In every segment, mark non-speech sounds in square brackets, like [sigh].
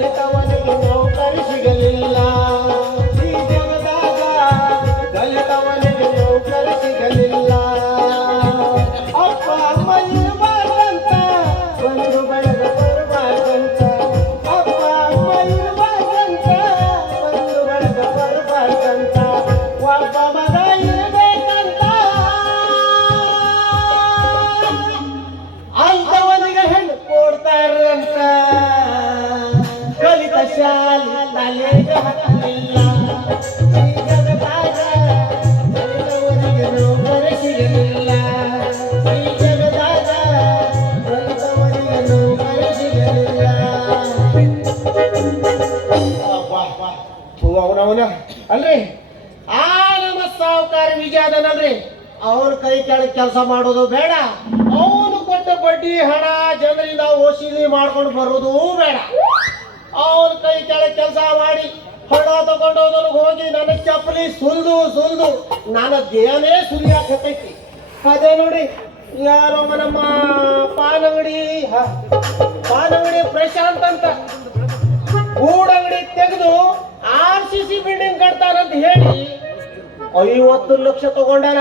लता ಅವನವನ ಅಲ್ರಿ, ಆ ನಮ್ಮ ಸಾವುಕಾರ ವಿಜಯ ಅದನಲ್ರಿ ಅವ್ರ ಕೈ ಕೆಳಗೆ ಕೆಲಸ ಮಾಡೋದು ಬೇಡ. ಅವನು ಕೊಟ್ಟ ಬಡ್ಡಿ ಹಣ ಜನರಿಂದ ವಸೂಲಿ ಮಾಡ್ಕೊಂಡು ಬರೋದು ಬೇಡ. ಅವ್ರ ಕೈ ಕೆಳ ಕೆಲಸ ಮಾಡಿ ಹೊಡ ತಗೊಂಡು ಹೋದವ್ರು ಹೋಗಿ ನನ್ನ ಚಪ್ಪಲಿ ಸುಲ್ದು ಸುಲ್ದು. ನನ್ನ ದೇಹನೇ ಸುಲಿಯಾಕತೈತಿ ಅದೇ ನೋಡಿ ಯಾರೋ ನಮ್ಮ ಪಾನಂಗಡಿ ಹ, ಪಾನಂಗಡಿ ಪ್ರಶಾಂತ್ ಅಂತ. ಗೂಡಂಗಡಿ ತೆಗೆದು ಆರ್ ಸಿ ಸಿ ಬಿಲ್ಡಿಂಗ್ ಕಟ್ತಾರಂತ ಹೇಳಿ ಐವತ್ತು ಲಕ್ಷ ತಗೊಂಡಾರ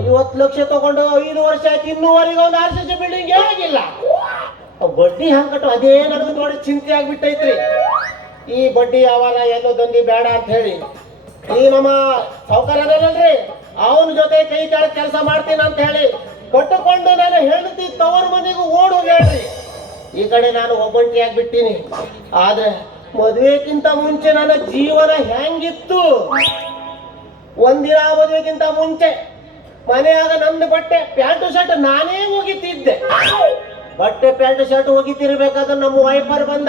ಐವತ್ತು ಲಕ್ಷ ತಗೊಂಡು ಐದು ವರ್ಷ ಆಯ್ತು. ಇನ್ನೂವರೆಗೆ ಒಂದು ಆರ್ ಸಿ ಸಿ ಬಿಲ್ಡಿಂಗ್ ಆಗಿಲ್ಲ ಬಡ್ಡಿ ಹಂಗ ಕಟ್ಟು ಅದೇ ನನಗೆ ನೋಡಿ ಚಿಂತೆ ಆಗ್ಬಿಟ್ಟೈತ್ರಿ. ಈ ಬಡ್ಡಿ ಯಾವಾಗ ಎಲ್ಲೋ ದಂಧಿ ಬೇಡ ಅಂತ ಹೇಳಿ. ಈ ನಮ್ಮ ಸಾವುಕಾರ ಅದನಲ್ರಿ ಅವನ ಜೊತೆ ಕೈ ಕಾಲ ಕೆಲಸ ಮಾಡ್ತೀನಿ ಅಂತ ಹೇಳಿ ಕಟ್ಟುಕೊಂಡು ನಾನು ಹೆಂಡತಿ ತವರ ಮನೆಗೂ ಓಡ್ ಹೇಳ್ರಿ ಈ ಕಡೆ ನಾನು ಒಬ್ಬಂಟಿ ಆಗ್ಬಿಟ್ಟಿನಿ. ಆದ್ರೆ ಮದುವೆಗಿಂತ ಮುಂಚೆ ನನ್ನ ಜೀವನ ಹೆಂಗಿತ್ತು ಒಂದಿನ ಮದುವೆಗಿಂತ ಮುಂಚೆ ಮನೆಯಾಗ ನಂದು ಬಟ್ಟೆ, ಪ್ಯಾಂಟು, ಶರ್ಟ್ ನಾನೇ ಒಗಿತಿದ್ದೆ. ಬಟ್ಟೆ, ಪ್ಯಾಂಟ್, ಶರ್ಟ್ ಒಗಿತಿರ್ಬೇಕಾದ್ರೆ ನಮ್ಮ ವೈಫರ್ ಬಂದ.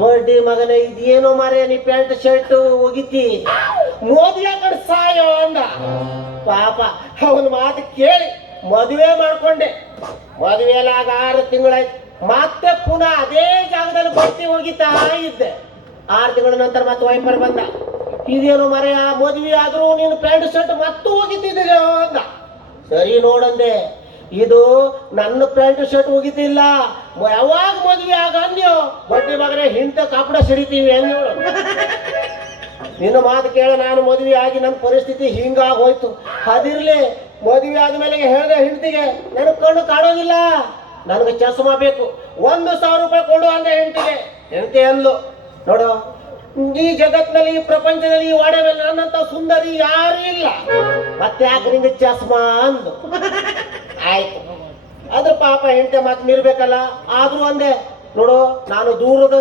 ಮರ್ಡಿ ಮಗನ, ಇದೇನೋ ಮಾರೇ ನೀ ಪ್ಯಾಂಟ್, ಶರ್ಟ್ ಒಗಿತಿ. ಮೋದಿ ಕಡೆ ಸಾಯೋ ಅಂದ. ಪಾಪ, ಅವನ ಮಾತು ಕೇಳಿ ಮದುವೆ ಮಾಡ್ಕೊಂಡೆ. ಮದುವೆಲಾಗ ಆರು ತಿಂಗಳಾಯ್ತು. ಮತ್ತೆ ಪುನಃ ಅದೇ ಜಾಗದಲ್ಲಿ ಬಟ್ಟೆ ಒಗಿತಾ ಇದ್ದೆ. ಆರು ತಿಂಗಳ ನಂತರ ಮತ್ತೆ ವೈಫರ್ ಬಂದ. ಇದೇನು ಮರೆಯ, ಮದುವೆ ಆದ್ರೂ ನೀನು ಪ್ಯಾಂಟ್, ಶರ್ಟ್ ಮತ್ತೂ ಒಗಿತಿದ್ದೀರ ಅಂದ. ಸರಿ ನೋಡಂದೆ. ಇದು ನನ್ನ ಪ್ಯಾಂಟ್ ಶರ್ಟ್ ಹೋಗಿದ್ದಿಲ್ಲ ಯಾವಾಗ ಮದುವೆ ಆಗ ಅಂದ್ಯೋ ಬಟ್ಟೆ ಮಗನೇ ಹಿಂತ ಕಾಪಡ ಸಿಡಿತೀವಿ ಹೆಂಗ್ ನಿನ್ನ ಮಾತು ಕೇಳ ನಾನು ಮದುವೆ ಆಗಿ ನನ್ನ ಪರಿಸ್ಥಿತಿ ಹಿಂಗಾಗಿ ಹೋಯ್ತು ಅದಿರ್ಲಿ, ಮದುವೆ ಆದ್ಮೇಲೆ ಹೇಳ್ದೆ ಹೆಂಡತಿಗೆ ನನಗೆ ಕಣ್ಣು ಕಾಣೋದಿಲ್ಲ. ನನಗೆ ಚಸ್ಮಾ ಬೇಕು. ಒಂದು ಸಾವಿರ ರೂಪಾಯಿ ಕೊಡು ಅಂದೆ ಹೆಂಡತಿಗೆ. ಹೆಂಡತಿ ಅಂದ್ಲು, ನೋಡು, ಈ ಜಗತ್ನಲ್ಲಿ, ಈ ಪ್ರಪಂಚದಲ್ಲಿ ಈ ವಾಡೆ ಮೇಲೆ ನನ್ನಂತ ಸುಂದರಿ ಯಾರು ಇಲ್ಲ. ಮತ್ತೆ ಯಾಕೆ ನಿಂಗೆ ಚಸ್ಮಾ ಅಂದು ಆಯ್ತು. ಅದ್ರ ಪಾಪ ಹೆಂಡತಿ ಮಾತು ಮೀರ್ಬೇಕಲ್ಲ? ಆದ್ರೂ ಅಂದೆ, ನೋಡು, ನಾನು ದೂರದ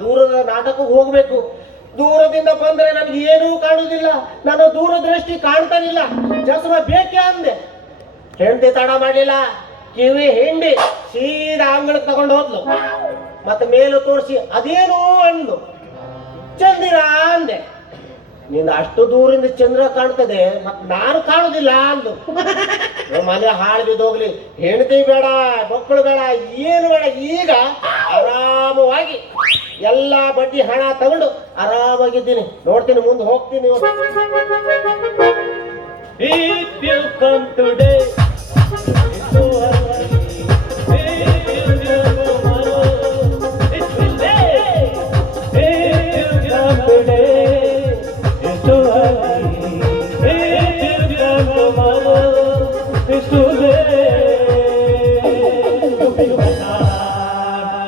ದೂರದ ನಾಟಕಕ್ಕೆ ಹೋಗ್ಬೇಕು. ದೂರದಿಂದ ಬಂದ್ರೆ ನನಗೆ ಏನೂ ಕಾಣುವುದಿಲ್ಲ ನಾನು ದೂರದೃಷ್ಟಿ ಕಾಣ್ತಾನಿಲ್ಲ. ಚಸ್ಮಾ ಬೇಕೇ ಅಂದೆ. ಹೆಂಡತಿ ತಡ ಮಾಡಲಿಲ್ಲ. ಕಿವಿ ಹಿಂಡಿ ಸೀದಾ ಅಂಗಳಕ್ಕೆ ತಗೊಂಡು ಹೋದ್ಲು. ಮತ್ತೆ ಮೇಲು ತೋರಿಸಿ, ಅದೇನು ಅಂದ್ಲು. ಚಂದಿರ ಅಂದೆ. ನಿಂದ ಅಷ್ಟು ದೂರಿಂದ ಚಂದ್ರ ಕಾಣ್ತದೆ ಮತ್ ನಾನು ಕಾಣುದಿಲ್ಲ ಅಂದು. ನಮ್ಮ ಮನೆ ಹಾಳು ಬಿದ್ದೋಗ್ಲಿ. ಹೆಂಡತಿ ಬೇಡ ಮಕ್ಕಳು ಬೇಡ ಏನು ಬೇಡ ಈಗ ಆರಾಮವಾಗಿ ಎಲ್ಲ ಬಡ್ಡಿ ಹಣ ತಗೊಂಡು ಆರಾಮಾಗಿದ್ದೀನಿ. ನೋಡ್ತೀನಿ ಮುಂದೆ ಹೋಗ್ತೀನಿ If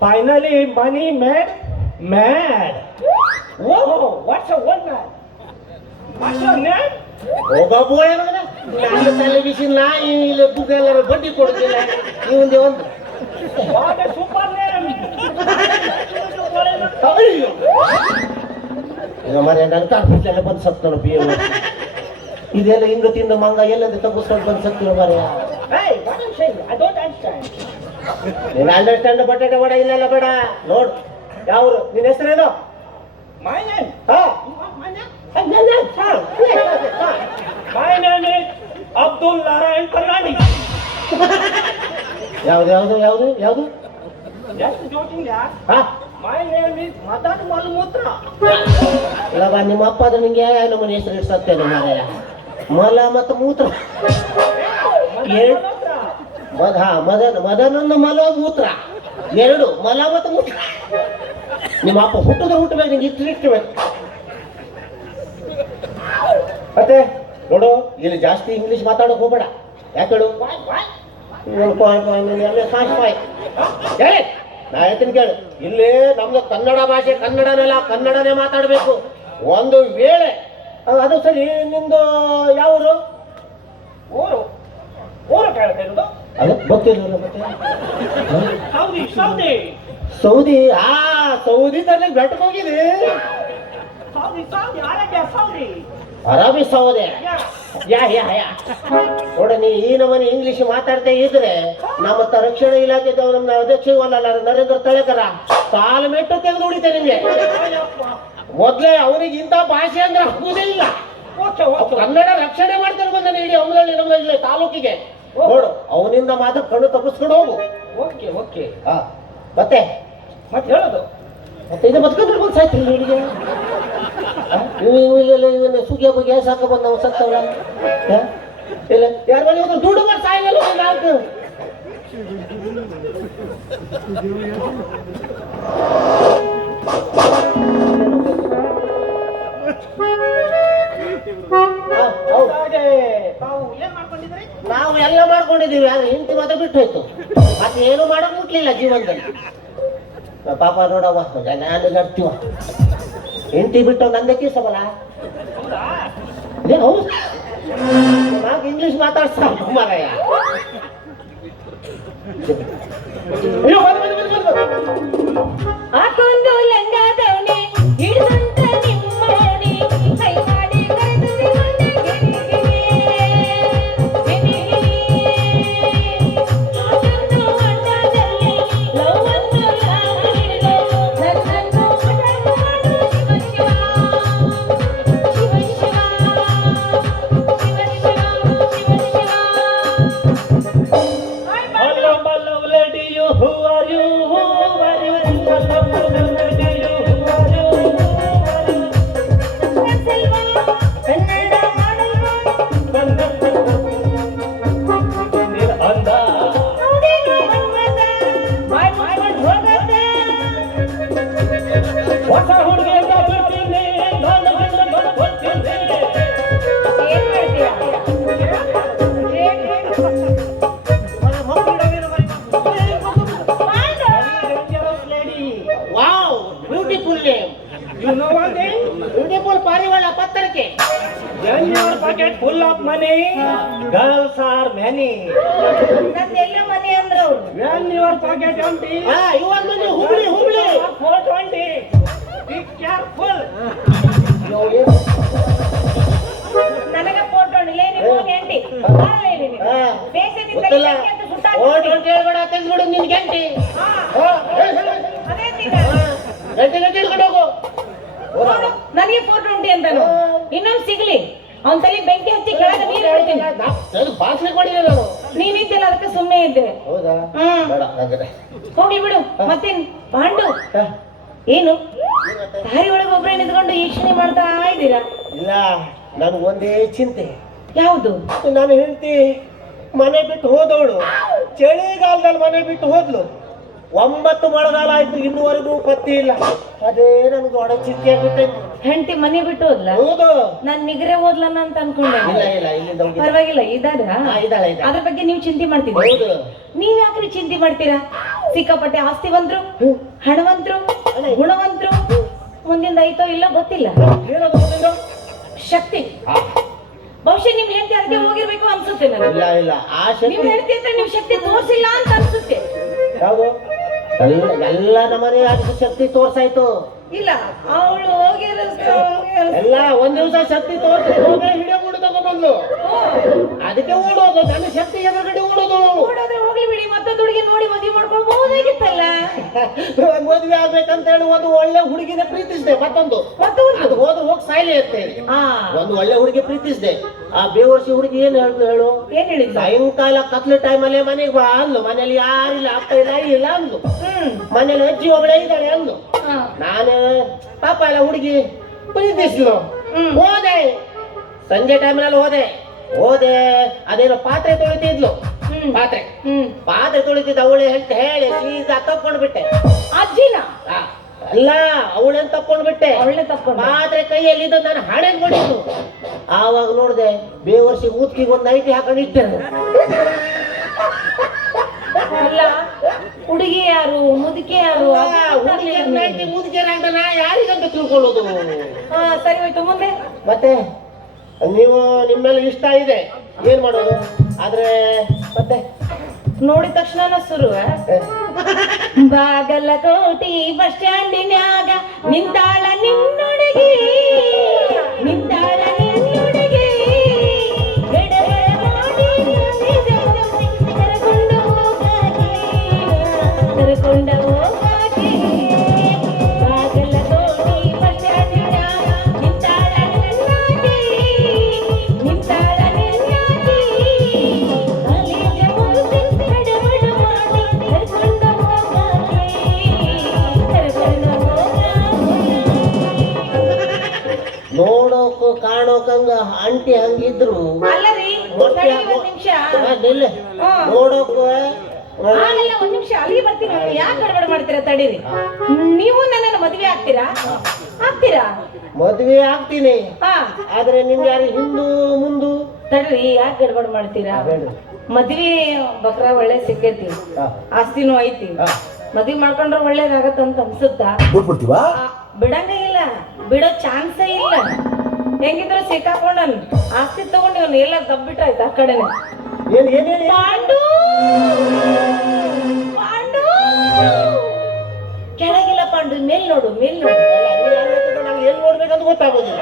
Finally, money made mad. Whoa, what's a one man? What's your name? ಹೋಗಬ್ಬು ನಾನು ಟೆಲಿವಿಷನ್ ನಾ ಇಲ್ಲಿ ಬುಕ್ ಎಲ್ಲ ಬಡ್ಡಿ ಕೊಡ್ತಿಲ್ಲ ಇವಂದೇ ಒಂದು What a super name! ಅಯ್ಯೋ ಈಗ ಮರೆ ನನ್ನ ಕಾನ್ಫಿಡೆನ್ಸ್ ಎಲ್ಲ ಬಂದು ಸತ್ತನು ಪಿ ಇದೆಲ್ಲ ಹಿಂಗ ತಿಂದ ಮಂಗ ಎಲ್ಲಂದ ತಪ್ಪಿಸ್ಕೊಂಡು ಬಂದು ಸತ್ತಿರೋ ಮರೆಯ hey, what I'm saying, I don't understand. ನೀನು ಅಂಡರ್ಸ್ಟ್ಯಾಂಡ್ ಬಟಾಟೆ ಬೇಡ ಇಲ್ಲೆಲ್ಲ ಬೇಡ ನೋಡು ಯಾವ್ರು ನಿನ್ನ ಹೆಸರೇನು is Abdul Narayan Parnani. ಯಾವ್ದು ಯಾವ್ದು ಯಾವ್ದು ಯಾವ್ದು My name is Madan Malmutra. ಇಲ್ಲವ ನಿಮ್ಮ ಅಪ್ಪ ಅದು ನಿಂಗೆ ನಮ್ಮನೆ ಹೆಸರು ಇಡ್ಸತ್ತೇನೆ ಮಾರಾಯ ಮಲ ಮತ್ತು ಮೂತ್ರ. ಮದ ಮದನ್, ಮದನೊಂದು ಮಲ ಮೂತ್ರ ಎರಡು ಮಲ ಮತ್ತು ಮೂತ್ರ ನಿಮ್ಮ ಅಪ್ಪ ಹುಟ್ಟದ ಹುಟ್ಟಬೇಕು, ನಿಂಗೆ ಇತ್ತು ಮತ್ತೆ, ನೋಡು, ಇಲ್ಲಿ ಜಾಸ್ತಿ ಇಂಗ್ಲಿಷ್ ಮಾತಾಡೋಕೆ ಹೋಗ್ಬೇಡ. ಯಾಕೆ ಹೇಳು? ಹೇಳಿ, ನಾ ಹೇಳ್ತೀನಿ ಕೇಳು. ಇಲ್ಲಿ ನಮ್ದು ಕನ್ನಡ ಭಾಷೆ, ಕನ್ನಡನೆಲ್ಲ ಕನ್ನಡನೇ ಮಾತಾಡಬೇಕು. ಒಂದು ವೇಳೆ ಅದು ಸರಿ ನಿಮ್ದು ಯಾವ ಊರು? ಊರು. ಇರೋದು? ಅದು ಗೊತ್ತಿಲ್ಲ ಮತ್ತೆ? Saudi Saudi. ಸೌದಿ ಆ ಸೌದಿ ತರಲಿ ಬೆಟ್ಟಕ್ಕೆ ಹೋಗಿದೆ. Saudi Saudi Arabia Saudi. ಅರಬಿ ಸೌದೆ. ಯಾ. ಯಾ ಯಾ ಯಾ. ನೋಡ ನೀ ಈ ನಮ್ಮನೆ ಇಂಗ್ಲಿಷ್ ಮಾತಾಡ್ತಾ ಇದ್ರೆ ನಮ್ಮ ರಕ್ಷಣೆ ಇಲಾಖೆ ಇಲಾಖೆದವ್ರು ನಮ್ಮ ಅಧ್ಯಕ್ಷ ಅಲ್ಲ ನರೇಂದ್ರ ತಳಕರ. ಕಾಲು ಮೆಟ್ಟು ತೆಗೆದು ಹೊಡಿತೆ ನಿಮ್ಗೆ. ಮೊದ್ಲೇ ಅವನಿಗೆ ಇಂಥ ಭಾಷೆ ಅಂದ್ರೆ ಹಕ್ಕುದೇ ಇಲ್ಲ ಕನ್ನಡ ರಕ್ಷಣೆ ಮಾಡ್ತಾರೆ ಬಂದ ಇಡೀ ಅವ್ರಲ್ಲಿ ನಮ್ಮ ಇಲ್ಲೇ ತಾಲೂಕಿಗೆ. ನೋಡು ಅವನಿಂದ ಮಾತ್ರ ಕಣ್ಣು ತಪ್ಪಿಸ್ಕೊಂಡು ಹೋಗು. Okay okay. ಹಾ ಮತ್ತೆ? ಮತ್ತೆ ಹೇಳೋದು? ಮತ್ತೆ ಇದು ಬದುಕೊಂಡು ಬಂದು ಸಾಯ್ತಿಲ್ಲ ಹುಡುಗಿ ಇವೆಲ್ಲ ಇವನ್ನ ಸುಗಿಯ ಬಗ್ಗೆ ಸಾಕ ಬಂದ ಅವ್ನು ಸತ್ತವಲ್ಲ ಇಲ್ಲ ಯಾರ ಮನೆ ಹೋದ್ರೆ ದುಡ್ಡು ಮಾಡಿ ಸಾಯಲ್ಲ ನಾಲ್ಕು Thank ಹೌದು. ಹಾಗೆ ತಾವು ಏನ್ ಮಾಡ್ಕೊಂಡಿದ್ರಿ ನಾವು ಎಲ್ಲ ಮಾಡ್ಕೊಂಡಿದ್ದೀವಿ ಆದ್ರೆ ಹೆಂಡತಿ ಮಾತ್ರ ಬಿಟ್ಟು ಹೋಯ್ತು ಮತ್ತೆ ಏನು ಮಾಡಕ್ ಮುಟ್ಲಿಲ್ಲ ಜೀವನದಲ್ಲಿ. ಪಾಪ ನೋಡವ್ವ ನಾನು ನಡ್ತೀವ. ಹೆಂಡತಿ ಬಿಟ್ಟು ನಂದೇ ಕೀಸಬಲ್ಲ ಏನು ನಾಲ್ಕು ಇಂಗ್ಲಿಷ್ ಮಾತಾಡ್ಸ್ತಾ ಅಯ್ಯೋ, ಗಂಟೆ ಗಂಟೆ ಹಿಡ್ಕೊಂಡು ಹೋಗು. ನೋಡು, ನನಗೆ ಫೋರ್ ಉಂಟಿ ಅಂತಾನು. ಇನ್ನೊಂದು ಸಿಗ್ಲಿ. ಅವನ್ ತಲೆ ಬೆಂಕಿ ಹಚ್ಚಿ ಕೆಳಗೆ ನೀರು ಹೇಳ್ತೀನಿ ನಾನು ಭಾಷಣ ಮಾಡಿದೆ ನಾನು. ನೀನಿದ್ದಲ್ಲ ಅದಕ್ಕೆ ಸುಮ್ಮನೆ ಇದ್ದೆ. ಹೌದಾ? ಹ್ಮ್. ಬೇಡ ಹಾಗಾದ್ರೆ. ಹೋಗ್ಲಿ ಬಿಡು. ಮತ್ತೇನ್? ಪಾಂಡು? ಏನು? ದಾರಿ ಒಳಗೆ ಒಬ್ರೇ ನಿಂತ್ಕೊಂಡು ಈಕ್ಷಣೆ ಮಾಡ್ತಾ ಇದ್ದೀರಾ? ಇಲ್ಲ ನಾನು ಒಂದೇ ಚಿಂತೆ. ಯಾವುದು? ನಾನು ಹೇಳ್ತಿ ಮನೆ ಬಿಟ್ಟು ಹೋದವಳು. ಚಳಿಗಾಲದಲ್ಲಿ ಮನೆ ಬಿಟ್ಟು ಹೋದ್ಲು. ಒಂಬತ್ತು ಮಳೆಗಾಲ ಆಯ್ತು ಇನ್ನುವರೆಗೂ ಪತ್ತಿ ಇಲ್ಲ. ಅದೇ ನನಗೆ ಚಿಂತೆ ಆಗ್ಬಿಟ್ಟೈತೆ ಹೆಂಡತಿ ಮನೆ ಬಿಟ್ಟು ಹೋದ್ಲ? ಹೌದು. ನಾನ್ ನಿಗ್ರೆ ಹೋದ್ಲ ಅಂತ ಅನ್ಕೊಂಡೆ. ಇಲ್ಲ ಇಲ್ಲ ಇಲ್ಲಿಂದ ಹೋಗಿ ಪರವಾಗಿಲ್ಲ ಹಾ, ಇದ್ದಾಳೆ ಅದ್ರ ಬಗ್ಗೆ ನೀವು ಚಿಂತೆ ಮಾಡ್ತಿದ್ರಿ ಹೌದು. ನೀವ್ ಯಾಕ್ರಿ ಚಿಂತೆ ಮಾಡ್ತೀರಾ? ಸಿಕ್ಕಾಪಟ್ಟೆ ಆಸ್ತಿವಂತರು ಹಣವಂತರು ಗುಣವಂತರು ಮುಂದಿಂದ ಐತೋ ಇಲ್ಲ ಗೊತ್ತಿಲ್ಲ? ಶಕ್ತಿ. ಬಹುಶಃ ನಿಮ್ ಹೆಂಡತಿ ಅದಕ್ಕೆ ಹೋಗಿರ್ಬೇಕು ಅನ್ಸುತ್ತೆ ನನಗೆ. ಇಲ್ಲ ಇಲ್ಲ. ಆ ನಿಮ್ ಶಕ್ತಿ ಹೆಂಡತಿ ಹತ್ರ ನೀವು ಶಕ್ತಿ ತೋರಿಸಿಲ್ಲ ಅಂತ ಅನ್ಸುತ್ತೆ. ಯಾವುದು? ಎಲ್ಲ ಎಲ್ಲ ನಮ್ಮನೆ ಶಕ್ತಿ ತೋರ್ಸಾಯ್ತು. ಇಲ್ಲ ಅವಳು ಹೋಗಿರೋ ಎಲ್ಲ ಒಂದ್ ದಿವಸ ಶಕ್ತಿ ತೋರ್ಸಿ ಹೋಗಿ ಹಿಡಿಯೋ ತಗೊಂಡ್ಬಂದ್ಲು ಅದಕ್ಕೆ ಓಡೋದು ನನ್ನ ಶಕ್ತಿ ಎದುರುಗಡೆ ಓಡೋದು. ಓಡೋದ್ರೆ ಹೋಗ್ಲಿ ಬಿಡಿ ಮತ್ತೊಂದು ಹುಡುಗಿ ನೋಡಿ ಮದುವೆ ಮಾಡ್ಕೊಳ್ಬಹುದಾಗಿತ್ತಲ್ಲ [laughs] ಮದುವೆ ಆಗ್ಬೇಕಂತ ಹೇಳಿ ಒಂದು ಒಳ್ಳೆ ಹುಡುಗಿನ ಪ್ರೀತಿಸಿದೆ ಮತ್ತೊಂದು. ಮತ್ತೊಂದು? ಅದು ಹೋದ್ರೆ ಹೋಗಿ ಸಾಯ್ಲಿ ಹೇಳಿ ಒಂದು ಒಳ್ಳೆ ಹುಡುಗಿ ಪ್ರೀತಿಸಿದೆ. ಆ ಬೇವರ್ಸಿ ಹುಡುಗಿ ಏನ್ ಹೇಳ್ದು ಹೇಳು? ಏನ್ ಹೇಳಿ ಸಾಯಂಕಾಲ ಕತ್ಲು ಟೈಮಲ್ಲೇ ಮನೆಗೆ ಬಾ ಅಂದ್ಲು. ಮನೇಲಿ ಯಾರಿಲ್ಲ ಅಪ್ಪ ಇಲ್ಲ ಇಲ್ಲ ಅಂದ್ಲು. ಮನೇಲಿ ಅಜ್ಜಿ ಒಬ್ಬಳೆ ಇದ್ದಾಳೆ ಅಂದ್ಲು. ನಾನು ಪಾಪ ಎಲ್ಲ ಹುಡುಗಿ ಪ್ರೀತಿಸ್ಲು. ಹೋದೆ. ಸಂಜೆ ಟೈಮ್ನಲ್ಲಿ ಹೋದೆ. ಹೋದೆ ಅದೇನೋ ಪಾತ್ರೆ ತೊಳಿತಿದ್ಲು. ಪಾತ್ರೆ. ಪಾತ್ರೆ ತೊಳಿತಿದ್ದ ಅವಳು ಹೇಳ್ತ ಹೇಳಿ ಸೀದಾ ತಕ್ಕೊಂಡು ಬಿಟ್ಟೆ ಅಜ್ಜಿನ ಅಲ್ಲ ಅವಳೇನ್ ತಕ್ಕೊಂಡು ಬಿಟ್ಟೆ ಅವಳೇ ಪಾತ್ರೆ ಕೈಯಲ್ಲಿ ಇದ್ದು ನಾನು ಹಣೆ ಕೊಡಿದ್ದು ಆವಾಗ ನೋಡ್ದೆ ವರ್ಷ ಮೂತ್ಕಿಗೆ ಒಂದು ನೈಟಿ ಹಾಕೊಂಡಿದ್ದೆ ಅಲ್ಲ ಹುಡುಗಿ ಯಾರು? ಮುದುಕಿ ಯಾರು? ನೈಟಿ. ಮುದುಕಿಯರ ಅಂತ ನಾ ಯಾರಿಗಂತ ತಿಳ್ಕೊಳ್ಳೋದು? ಹಾ ಸರಿ ಹೋಯ್ತು ಮುಂದೆ. ಮತ್ತೆ? ನೀವು ನಿಮ್ಮಲ್ಲಿ ಇಷ್ಟ ಇದೆ. ಏನ್ ಮಾಡೋದು? ಆದ್ರೆ ಮತ್ತೆ? ನೋಡಿದ ತಕ್ಷಣ ಬಾಗಲ ಬಾಗಲಕೋಟಿ ಬಸ್ ಸ್ಟ್ಯಾಂಡಿನ್ಯಾಗ ನಿಂತಾಳ ನಿನ್ನೊಳಗೆ ಕಾಣೋಕಂಗ ಆಂಟಿ ಹಂಗಿದ್ರು. ನೋಡೋಕ ಆಗಲ್ಲ ಒಂದ್ ನಿಮಿಷ ಅಲ್ಲಿಗೆ ಬರ್ತೀನಿ ಯಾಕೆ ಗಡಬಡ ಮಾಡ್ತೀರಾ ತಡೀರಿ? ನೀವು ನನ್ನನ್ನು ಮದುವೆ ಆಗ್ತೀರಾ? ಆಗ್ತೀರಾ? ಮದ್ವೆ ಆಗ್ತೀನಿ. ಹಾ. ಆದ್ರೆ ನಿಮ್ಗೆ ಯಾರು ಹಿಂದೂ ಮುಂದು? ತಡ್ರಿ ಯಾಕೆ ಗಡಬಡ ಮಾಡ್ತೀರಾ. ಮದ್ವೆ ಬಕ್ರ ಒಳ್ಳೆ ಸಿಕ್ಕೈತಿ. ಆಸ್ತಿನೂ ಐತಿ. ಮದ್ವಿ ಮಾಡ್ಕೊಂಡ್ರೆ ಒಳ್ಳೇದಾಗತ್ತಂತ ಅನ್ಸುತ್ತಾ? ಬಿಡ್ಬಿಡ್ತೀವಾ ಬಿಡಂಗೇ ಇಲ್ಲ. ಬಿಡೋ ಚಾನ್ಸೇ ಇಲ್ಲ. ಹೆಂಗಿದ್ರು ಸಿಕ್ಕಾಕೊಂಡನ್ ಆಸ್ತಿ ತಗೊಂಡು ಇವನು ಎಲ್ಲ ದಬ್ಬಿಟ್ರಾಯ್ತು ಆ ಕಡೆನೆ. ಏನ್ ಏನ್ ಏನ್ ಏನ್? ಪಾಂಡು! ಪಾಂಡು! ಕೆಳಗಿಲ್ಲ ಪಾಂಡು ಮೇಲ್ ನೋಡು ಮೇಲ್ ನೋಡು. ಅಲ್ಲ, ಯಾರ್ ನಂಗೆ ಎಲ್ಲಿ ನೋಡ್ಬೇಕಂತ ಗೊತ್ತಾಗೋದಿಲ್ಲ.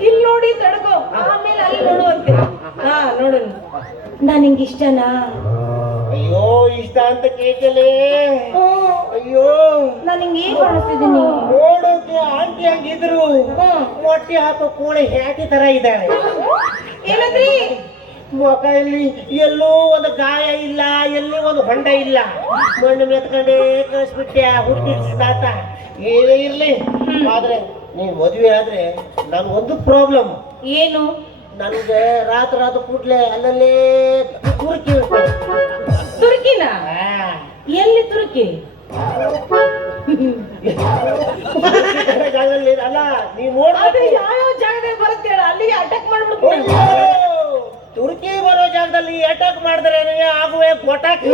ಇಲ್ಲಿ ನೋಡಿ ತಡ್ಕೋ ಆಮೇಲೆ ಅಲ್ಲಿ ನೋಡು ಅಂತ ಹಾ. ನೋಡು ನಾನು ನಿಂಗೆ ಇಷ್ಟನಾ? ಅಯ್ಯೋ ಇಷ್ಟ ಅಂತ ಕೇಕಲೇ ಅಯ್ಯೋ. ನಾನು ನಿಂಗೆ ಏನ್ ಕಾಣಿಸ್ತಿದ್ದೀನಿ? ನೋಡೋಕೆ ಆಂಟಿ ಹಂಗಿದ್ರು. ಮೊಟ್ಟೆ ಹಾಕೋ ಕೋಣೆ ಹ್ಯಾಕಿ ತರ ಇದ್ದಾಳೆ. ಏನಂದ್ರಿ? ಮುಖ ಇಲ್ಲಿ ಎಲ್ಲೂ ಒಂದು ಗಾಯ ಇಲ್ಲ ಎಲ್ಲಿ ಒಂದು ಹೊಂಡ ಇಲ್ಲ. ಮಣ್ಣು ಮೆತ್ಕೊಂಡೇ ಕಳಿಸ್ಬಿಟ್ಟೆ ಹುಟ್ಟಿ ತಾತ. ಏನೇ ಇರ್ಲಿ. ಆದ್ರೆ ನೀನ್ ಮದ್ವೆ ಆದ್ರೆ ನನ್ಗೊಂದು ಪ್ರಾಬ್ಲಮ್ ಏನು? ನನ್ಗೆ ರಾತ್ರಿ ರಾತ್ರಿ ಕೂಡ್ಲೆ ಅಲ್ಲಲ್ಲೇ ತುರ್ಕಿ ತುರುಕಿನ? ಎಲ್ಲಿ ತುರ್ಕಿ? ಜಾಗದಲ್ಲಿ ಅಲ್ಲ ನೀ ನೋಡ್ಬೇಕು ಯಾವ ಜಾಗದಲ್ಲಿ ಬರುತ್ತೆ ಹೇಳು? ಅಲ್ಲಿಗೆ ಅಟ್ಯಾಕ್ ಮಾಡ್ಬಿಡ್ತೀನಿ. ಅಯ್ಯೋ, ತುರ್ಕಿ ಬರೋ ಜಾಗದಲ್ಲಿ ಅಟ್ಯಾಕ್ ಮಾಡಿದ್ರೆ ನನಗೆ ಆಗುವೆ ಗೊಟಾಕಿ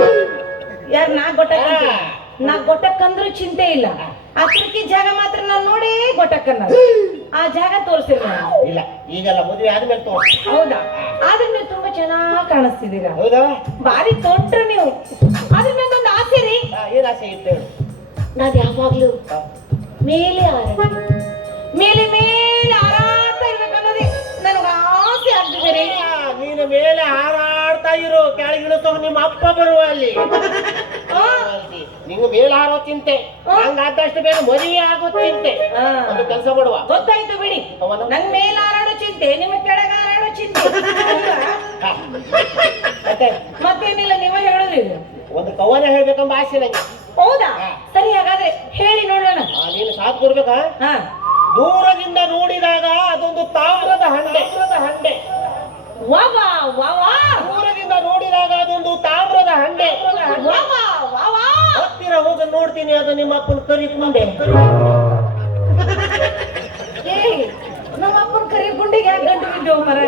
ಯಾರು ನಾ ಗೊಟ್ಟಕ್ ಹಾ. ನಾ ಗೊಟ್ಟಕ್ಕಂದ್ರೂ ಚಿಂತೆ ಇಲ್ಲ. ಆ ತುರ್ಕಿ ಜಾಗ ಮಾತ್ರ ನಾನು ನೋಡಿ ಗೊಟ್ಟಕ್ಕನ್ನ ಆ ಜಾಗ ತೋರಿಸಿಲ್ಲ ಇಲ್ಲ ಈಗೆಲ್ಲ ಮದುವೆ ಆದ್ಮೇಲೆ ತೋರಿಸ. ಹೌದಾ? ಆದ್ರೆ ನೀವು ತುಂಬಾ ಚೆನ್ನಾಗಿ ಕಾಣಿಸ್ತಿದ್ದೀರಾ ಹೌದಾ? ಬಾರಿ ತೊಟ್ರು ನೀವು. ಆದ್ರೆ ನಂದೊಂದು ಆಸೆ ರೀ. ಆ, ಏನ್ ಆಸೆ ಇತ್ತು ಹೇಳು? ನಾನ್ ಯಾವಾಗ್ಲೂ ಮೇಲೆ. ಮೇಲೆ ಮೇಲೆ ಹಾರಾಡ್ತಾ ಇರ್ಬೇಕನ್ನೋದೇ ನನಗೆ ಆಸೆ ನೀನು ಮೇಲೆ ಹಾರಾಡ್ತಾ ಇರೋ ಕೆಳಗಿಳಿಸೋ ನಿಮ್ಮ ಅಪ್ಪ ಬರುವ ಅಲ್ಲಿ. ನಿಂಗೆ ಮೇಲೆ ಹಾರೋ ಚಿಂತೆ. ಹಂಗಾದಷ್ಟು ಬೇಗ ಮರಿ ಆಗೋ ಚಿಂತೆ. ಒಂದು ಕೆಲಸ ಕೊಡುವ ಗೊತ್ತಾಯ್ತು ಬಿಡಿ. ನಂಗ್ ನನ್ ಮೇಲೆ ಹಾರಾಡೋ ಚಿಂತೆ ನಿಮ್ಮ ಕೆಳಗೆ ಹಾರಾಡೋ ಚಿಂತೆ. ಮತ್ತೆ? ಮತ್ತೇನಿಲ್ಲ ನೀವೇ ಹೇಳುದಿಲ್ಲ ಒಂದು ಕವನ ಹೇಳ್ಬೇಕಂಬ ಆಸೆ ನಂಗೆ. ಹೌದಾ. ಸರಿ ಹಾಗಾದ್ರೆ ಹೇಳಿ ನೋಡೋಣ. ನೀನು ಸಾಥ್ ಕೊಡ್ಬೇಕಾ? ದೂರದಿಂದ ನೋಡಿದಾಗ ಅದೊಂದು ತಾಮ್ರದ ಹಂಡೆ. ತಾಮ್ರದ ಹಂಡೆ. ವಾ ವಾವಾ ವಾ ವಾ. ದೂರದಿಂದ ನೋಡಿದಾಗ ಅದೊಂದು ತಾಮ್ರದ ಹಂಡೆ. ವಾವಾ ವಾವಾ ಹತ್ತಿರ ಹೋಗಿ ನೋಡ್ತೀನಿ ಅದು ನಿಮ್ಮ ಅಪ್ಪನ ಕರಿ ಮುಂದೆ ಏ ನಮ್ಮ ಅಪ್ಪನ ಕರಿ ಗುಂಡಿಗೆ ಯಾಕೆ ಗಂಟು ಬಿದ್ದು ಮರ?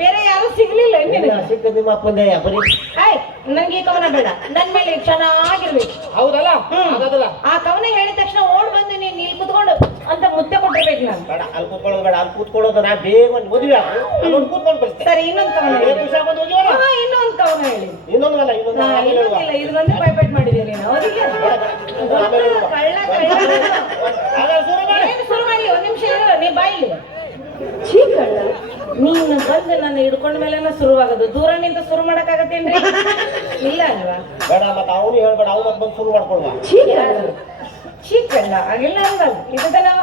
ಬೇರೆ ಯಾರು ಸಿಗ್ಲಿಲ್ಲ ನಿನಗೆ ಸಿಕ್ಕ ನಿಮ್ಮ ಅಪ್ಪಂದೆ ಬರೀ ಆಯ್ ನನ್ಗೆ ಈ ಕವನ ಬೇಡ. ನನ್ ಮೇಲೆ ಚೆನ್ನಾಗಿರ್ಬೇಕು. ಹೌದಲ್ಲ. ಹಾಗಾದಲ್ಲ ಆ ಕವನ ಹೇಳಿದ ತಕ್ಷಣ ಓಡ್ ಬಂದು ನೀನ್ ಇಲ್ಲಿ ಕುತ್ಕೊಂಡು ಅಂತ ಮುದ್ದೆ ಕೊಟ್ಟಿರ್ಬೇಕು ನಾನು. ಬೇಡ ಅಲ್ಲಿ ಕೂತ್ಕೊಳ್ಳೋದು ಬೇಡ ಅಲ್ಲಿ ಕೂತ್ಕೊಳ್ಳೋದು ನಾ ಬೇಗ ಒಂದು ಮದುವೆ ಅದೊಂದು ಕೂತ್ಕೊಂಡು ಬರ್ತೇನೆ. ಸರಿ ಇನ್ನೊಂದು ಕವನ ಹೇಳಿ. ಇನ್ನೊಂದು ಕವನ ಹೇಳಿ. ಇನ್ನೊಂದು ಅಲ್ಲ ಇನ್ನೊಂದು. ಇನ್ನೊಂದಿಲ್ಲ ಇದನ್ನೊಂದೇ ನೀನು ಅವರಿಗೆ ಕಳ್ಳ ಕಳ್ಳ. ಶುರು ಮಾಡಿ. ಒಂದು ನಿಮಿಷ ಇರು ನೀ ಬಾಯಿಲಿ. ಛೀ ಕಳ್ಳ. ನೀನು ಬಂದು ನನ್ನ ಹಿಡ್ಕೊಂಡ ಮೇಲೆ ಶುರುವಾಗೋದು. ದೂರ ನಿಂತ ಶುರು ಮಾಡಕ್ಕಾಗತ್ತೇನ್ರಿ? ಇಲ್ಲ ಅಲ್ವಾ? ಬೇಡ ಮತ್ತೆ ಅವನು ಹೇಳ್ಬೇಡ ಅವ್ನು ಮತ್ತೆ ಬಂದು ಶುರು ಮಾಡ್ಕೊಳ್ಬಾ ಚೀಕ್ ಅಲ್ಲ. ಆಗಿಲ್ಲ ಹಂಗಲ್ಲ ಇದಲ್ಲವ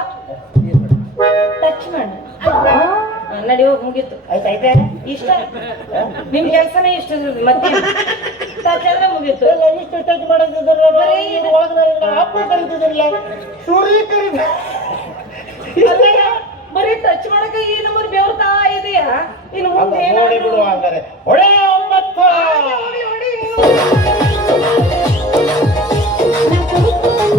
ಟಚ್ ಮಾಡು. ನಡೆಯೋ ನಡಿ ಹೋಗಿ ಮುಗೀತು. ಆಯ್ತಾಯ್ತೆ ಇಷ್ಟ? ನಿಮ್ ಕೆಲ್ಸನೇ ಇಷ್ಟ ಮತ್ತೆ? ಟಚ್ ಆದ್ರೆ ಮುಗೀತು. ಇಷ್ಟು ಟಚ್ ಮಾಡೋದಿದ್ರೆ ಒಳಗಡೆ ಅಪ್ಪ ಕರೀತಿದ್ರಲ್ಲ ಸೂರ್ಯ ಕರೀತ ಬರೀ ಟಚ್ ಮಾಡಕ ಈ ನಂಬರ್ ಬೆವರ್ತಾ ಇದೆಯಾ ಇನ್ನು ಮುಂದೆ ನೋಡಿ ಒಂಬತ್ತು.